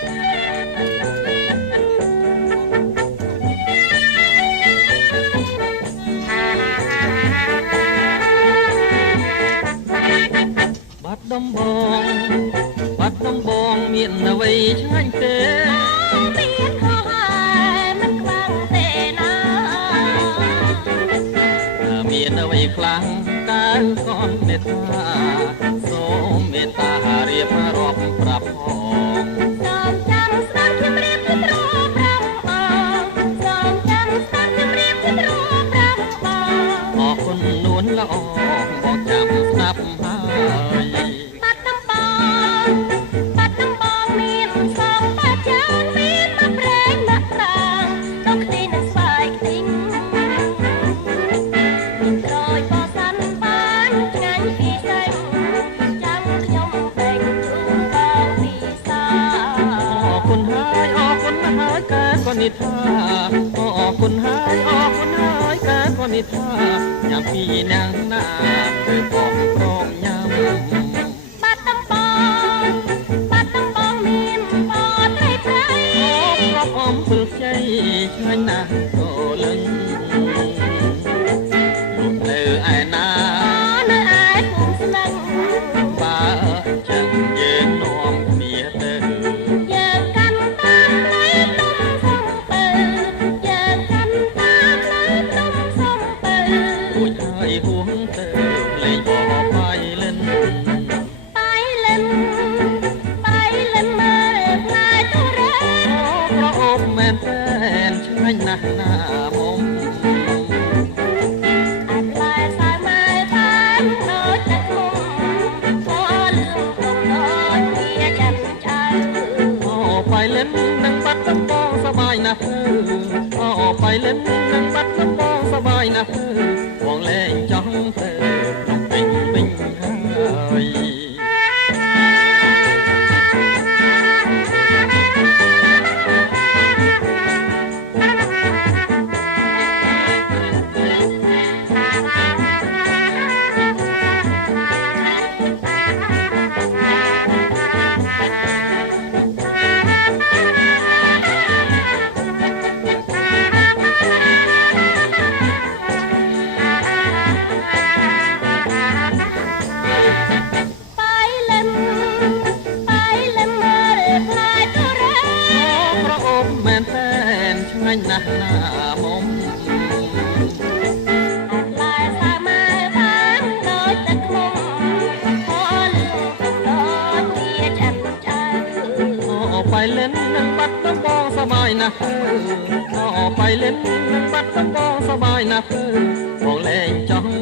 បាត់ដំបងបាត់ដំបងមានអ្វីឆ្ងាញ់ទេមានហោហើយមិនខ្លាំងទេណាមានអ្វីខ្លាំងកើកូនមេត្តាសូមមេត្តារៀបរាប់ប្រាប់ផងសូមចាំស្ដាប់ខ្ញុំរៀបជំរោប្រាប់បងសូមចាំស្ដាប់ខ្ញុំរៀបជំរោប្រាប់បងអរគុណនួនល្អបងចាំស្ដាប់ហើយបាត់ដំបងមានសងបាត់ចានមានមកព្រែងមកប្រាំងទៅខ្ទីនឹងស្វាយខ្ទីងមានក្រោយបោសាន់បានឆ្ងាញ់ពីសេងចាំខ្ញុំតែងជូនបងពីសាអរគុណហើយកើកូននិថាអរគុណហើយកើកូននិថាញ៉ាំពីណាំងណាទៅបងព្រមញ៉ាំបាត់ដំបងមានបតត្រីព្រៃប្រាប់អំពើខ្ចីឆ្ងាញ់ណាស់ក៏លឹងលោកនៅឯណានៅឯភូមិស្នឹងបើចឹងយើងនាំគ្នាទៅយើងកាន់តាមផ្លូវភ្នំសំពៅយើងកាន់តាមផ្លូវភ្នំសំពៅរួចហើយហួងទៅលេងបបបាយលិនមើលផ្លែទុរេនក្រអូបមែនតែនឆ្ងាញ់ណាស់ណាមុំអាចផ្លែសាវម៉ាវតាមដូចទឹកមុំពណ៌លឿងទុំដូចជាចាំចៅអូបាយលិននឹងបាត់ដំបងសបាយណាស់អូបាយលិននឹងបាត់ដំបងសបាយណាស់បងលែងចង់ទៅក្នុងពេញវិញហើយមែនតែនឆ្ងាញ់ណាស់ណាមុំផ្លែសាវម៉ាវបានដូចទឹកឃ្មុំពណ៌លឿងទុំដូចជាចាំចៅអូបាយលិននឹងបាត់ដំបងសបាយណាស់អូបាយលិននឹងបាត់ដំបងសបាយណាស់បងលែងចង់